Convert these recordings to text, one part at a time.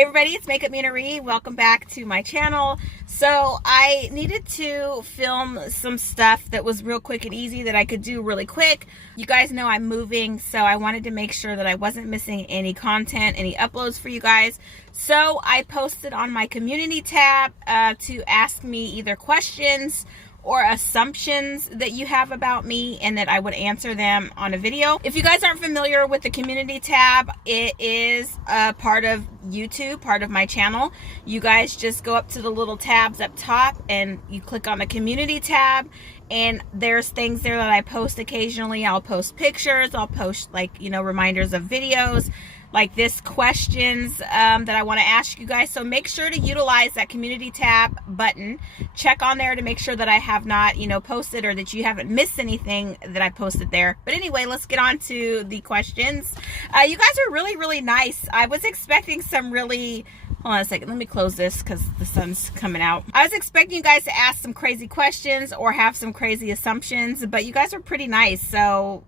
Hey everybody, it's MakeupMenaree. Welcome back to my channel. So I needed to film some stuff that was real quick and easy that I could do really quick. You guys know I'm moving, so I wanted to make sure that I wasn't missing any content, any uploads for you guys. So I posted on my community tab to ask me either questions or assumptions that you have about me and that I would answer them on a video. If you guys aren't familiar with the community tab, it is a part of YouTube, part of my channel. You guys just go up to the little tabs up top and you click on the community tab, and there's things there that I post occasionally. I'll post pictures, I'll post reminders of videos like this, questions that I want to ask you guys. So make sure to utilize that community tab button. Check on there to make sure that I have not posted, or that you haven't missed anything that I posted there. But anyway, let's get on to the questions. You guys are really nice. I was expecting some really, hold on a second, let me close this because the sun's coming out. I was expecting you guys to ask some crazy questions or have some crazy assumptions, but you guys are pretty nice. So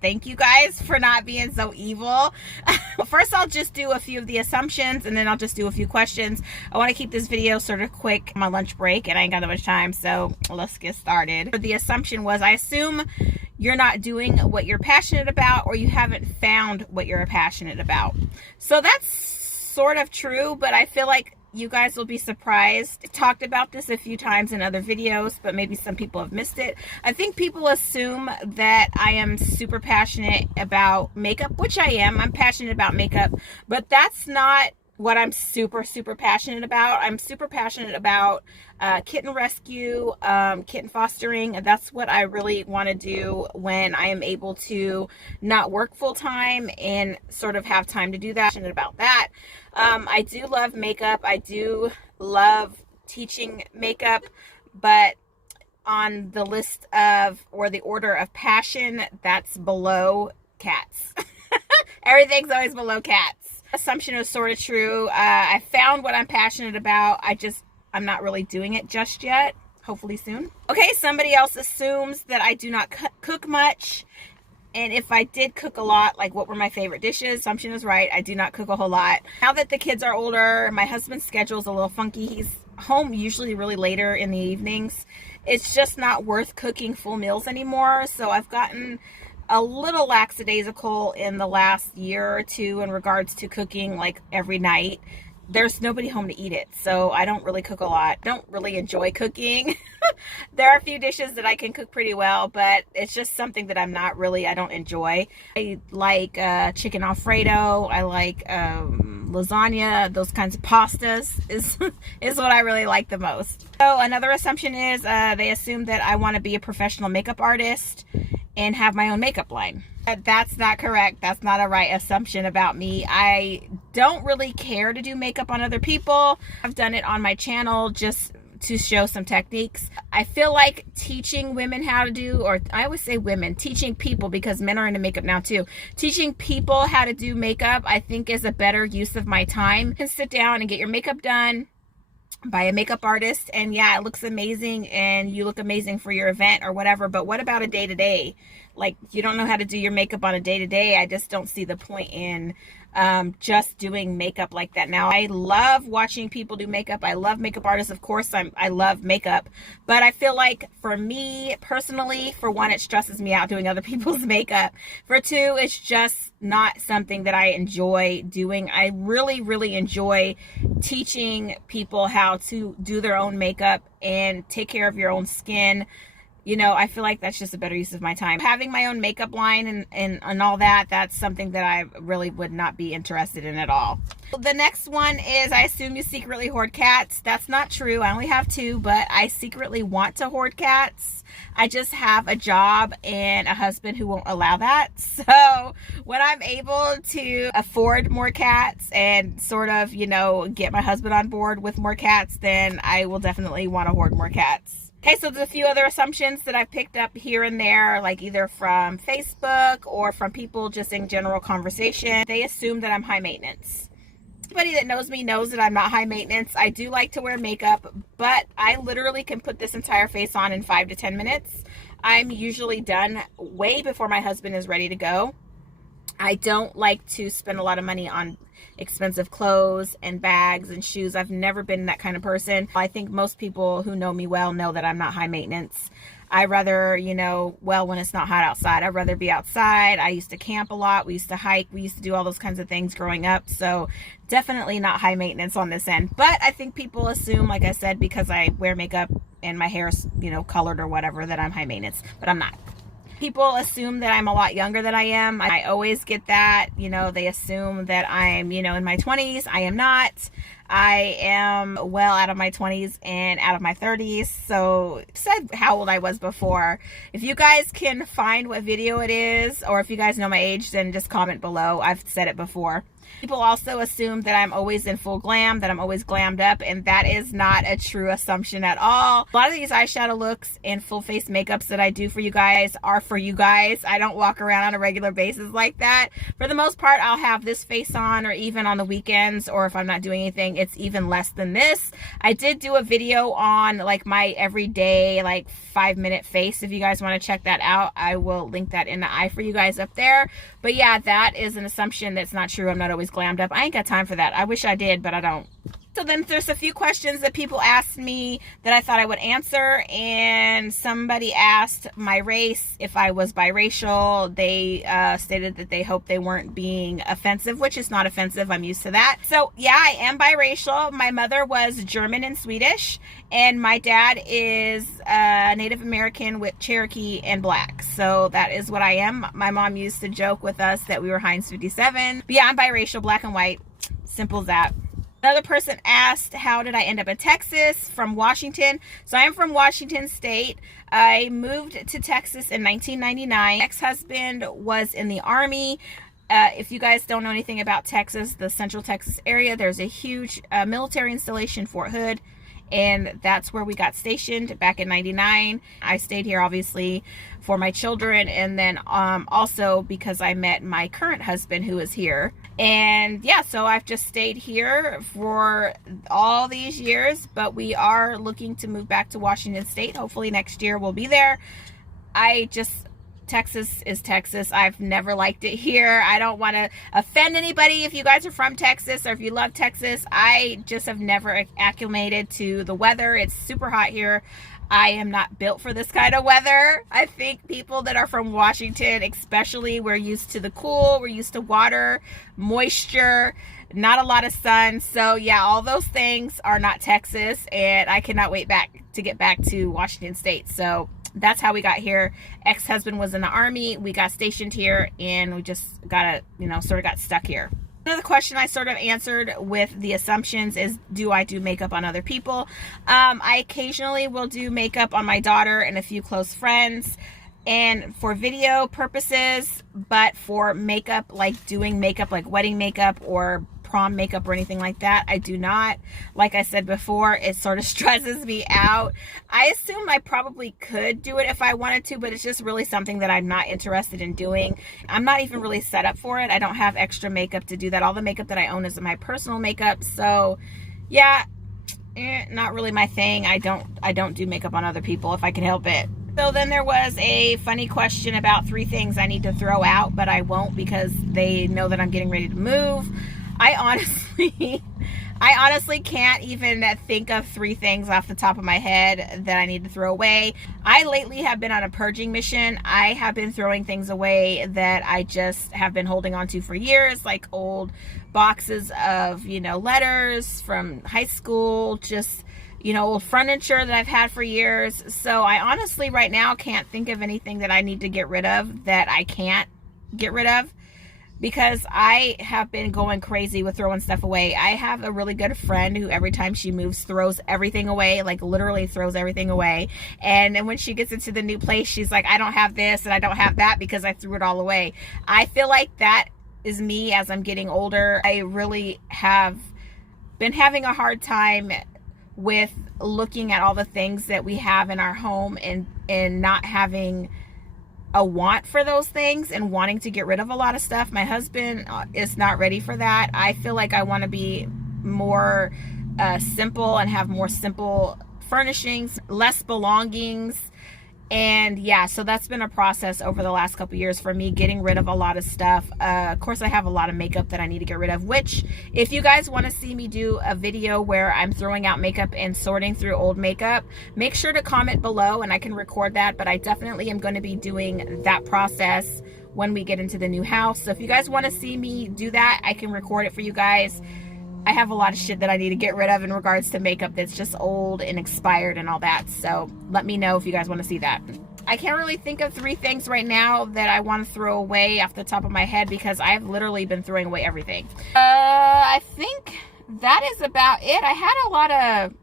thank you guys for not being so evil. First, I'll just do a few of the assumptions, and then I'll just do a few questions. I want to keep this video sort of quick, my lunch break, and I ain't got that much time, so let's get started. The assumption was, I assume you're not doing what you're passionate about, or you haven't found what you're passionate about. So that's sort of true, but I feel like you guys will be surprised. I talked about this a few times in other videos, but maybe some people have missed it. I think people assume that I am super passionate about makeup, which I am. I'm passionate about makeup, but that's not what I'm super passionate about. I'm super passionate about kitten rescue, kitten fostering. That's what I really want to do when I am able to not work full time and sort of have time to do that. I'm passionate about that. I do love makeup. I do love teaching makeup, but on the list of, or the order of passion, that's below cats. Everything's always below cats. Assumption is sort of true. I found what I'm passionate about. I'm not really doing it just yet. Hopefully soon. Okay, somebody else assumes that I do not cook much. And if I did cook a lot, like what were my favorite dishes? Assumption is right. I do not cook a whole lot. Now that the kids are older, my husband's schedule is a little funky. He's home usually really later in the evenings. It's just not worth cooking full meals anymore. So I've gotten a little lackadaisical in the last year or two in regards to cooking like every night. There's nobody home to eat it, so I don't really cook a lot. Don't really enjoy cooking. There are a few dishes that I can cook pretty well, but it's just something that I don't enjoy. I like chicken Alfredo. I like lasagna. Those kinds of pastas is what I really like the most. So another assumption is they assume that I want to be a professional makeup artist and have my own makeup line. That's not correct. That's not a right assumption about me. I don't really care to do makeup on other people. I've done it on my channel just to show some techniques. I feel like teaching women how to do, or I always say women, teaching people, because men are into makeup now too. Teaching people how to do makeup, I think, is a better use of my time. You can sit down and get your makeup done by a makeup artist, and yeah, it looks amazing and you look amazing for your event or whatever, but what about a day-to-day? Like, you don't know how to do your makeup on a day-to-day. I just don't see the point in just doing makeup like that. Now, I love watching people do makeup. I love makeup artists. Of course, I love makeup, but I feel like for me personally, for one, it stresses me out doing other people's makeup. For two, it's just not something that I enjoy doing. I really enjoy teaching people how to do their own makeup and take care of your own skin. I feel like that's just a better use of my time. Having my own makeup line and all that, that's something that I really would not be interested in at all. The next one is, I assume you secretly hoard cats. That's not true. I only have 2, but I secretly want to hoard cats. I just have a job and a husband who won't allow that. So when I'm able to afford more cats and sort of, get my husband on board with more cats, then I will definitely want to hoard more cats. Okay, so there's a few other assumptions that I've picked up here and there, like either from Facebook or from people just in general conversation. They assume that I'm high maintenance. Anybody that knows me knows that I'm not high maintenance. I do like to wear makeup, but I literally can put this entire face on in 5 to 10 minutes. I'm usually done way before my husband is ready to go. I don't like to spend a lot of money on expensive clothes and bags and shoes. I've never been that kind of person. I think most people who know me well know that I'm not high maintenance. I rather, you know, well, when it's not hot outside, I'd rather be outside. I used to camp a lot. We used to hike. We used to do all those kinds of things growing up. So definitely not high maintenance on this end. But I think people assume, like I said, because I wear makeup and my hair's, you know, colored or whatever, that I'm high maintenance, but I'm not. People assume that I'm a lot younger than I am. I always get that, you know, they assume that I'm, you know, in my 20s. I am not. I am well out of my 20s and out of my 30s. So I said how old I was before. If you guys can find what video it is, or if you guys know my age, then just comment below. I've said it before. People also assume that I'm always in full glam, that I'm always glammed up, and that is not a true assumption at all. A lot of these eyeshadow looks and full face makeups that I do for you guys are for you guys. I don't walk around on a regular basis like that. For the most part, I'll have this face on, or even on the weekends, or if I'm not doing anything, it's even less than this. I did do a video on like my everyday like 5-minute face. If you guys want to check that out, I will link that in the eye for you guys up there. But yeah, that is an assumption that's not true. I'm not always glammed up. I ain't got time for that. I wish I did, but I don't. So then there's a few questions that people asked me that I thought I would answer, and somebody asked my race, if I was biracial. They stated that they hoped they weren't being offensive, which is not offensive. I'm used to that. So yeah, I am biracial. My mother was German and Swedish, and my dad is Native American with Cherokee and Black. So that is what I am. My mom used to joke with us that we were Heinz 57. But yeah, I'm biracial, black and white. Simple as that. Another person asked, how did I end up in Texas? From Washington. So I am from Washington State. I moved to Texas in 1999. Ex-husband was in the Army. If you guys don't know anything about Texas, the Central Texas area, there's a huge military installation, Fort Hood, and that's where we got stationed back in 99. I stayed here obviously for my children, and then also because I met my current husband who is here. And yeah, so I've just stayed here for all these years, but we are looking to move back to Washington State. Hopefully next year we'll be there. Texas is Texas. I've never liked it here. I don't want to offend anybody if you guys are from Texas or if you love Texas. I just have never acclimated to the weather. It's super hot here. I am not built for this kind of weather. I think people that are from Washington, especially, we're used to the cool, we're used to water, moisture, not a lot of sun. So yeah, all those things are not Texas, and I cannot wait to get back to Washington State. So that's how we got here. Ex-husband was in the Army. We got stationed here, and we just got sort of got stuck here. Another question I sort of answered with the assumptions is, do I do makeup on other people? I occasionally will do makeup on my daughter and a few close friends, and for video purposes, but for makeup, like doing makeup like wedding makeup or prom makeup or anything like that, I do not. Like I said before, it sort of stresses me out. I assume I probably could do it if I wanted to, but it's just really something that I'm not interested in doing. I'm not even really set up for it. I don't have extra makeup to do that. All the makeup that I own is my personal makeup. So yeah, not really my thing. I don't do makeup on other people if I can help it. So then there was a funny question about 3 things I need to throw out, but I won't because they know that I'm getting ready to move. I honestly can't even think of 3 things off the top of my head that I need to throw away. I lately have been on a purging mission. I have been throwing things away that I just have been holding on to for years, like old boxes of, letters from high school, just, old furniture that I've had for years. So I honestly right now can't think of anything that I need to get rid of that I can't get rid of, because I have been going crazy with throwing stuff away. I have a really good friend who every time she moves throws everything away, like literally throws everything away. And then when she gets into the new place, she's like, I don't have this and I don't have that because I threw it all away. I feel like that is me as I'm getting older. I really have been having a hard time with looking at all the things that we have in our home and not having a want for those things and wanting to get rid of a lot of stuff. My husband is not ready for that. I feel like I want to be more simple and have more simple furnishings, less belongings, And yeah, so that's been a process over the last couple years for me, getting rid of a lot of stuff. Of course, I have a lot of makeup that I need to get rid of, which if you guys want to see me do a video where I'm throwing out makeup and sorting through old makeup, make sure to comment below and I can record that. But I definitely am going to be doing that process when we get into the new house. So if you guys want to see me do that, I can record it for you guys. I have a lot of shit that I need to get rid of in regards to makeup that's just old and expired and all that. So let me know if you guys want to see that. I can't really think of 3 things right now that I want to throw away off the top of my head because I've literally been throwing away everything. I think that is about it. I had a lot of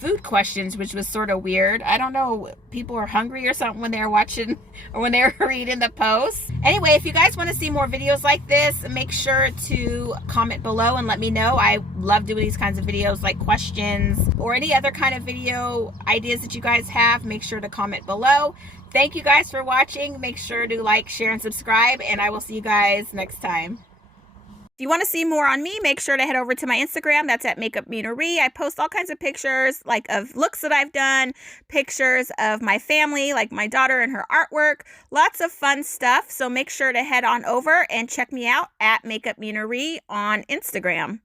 food questions, which was sort of weird. I don't know, people are hungry or something when they're watching or when they're reading the posts. Anyway, if you guys want to see more videos like this, make sure to comment below and let me know. I love doing these kinds of videos, like questions or any other kind of video ideas that you guys have. Make sure to comment below. Thank you guys for watching. Make sure to like, share, and subscribe, and I will see you guys next time. If you want to see more on me, make sure to head over to my Instagram. That's at MakeupMenaree. I post all kinds of pictures, like of looks that I've done, pictures of my family, like my daughter and her artwork. Lots of fun stuff. So make sure to head on over and check me out at MakeupMenaree on Instagram.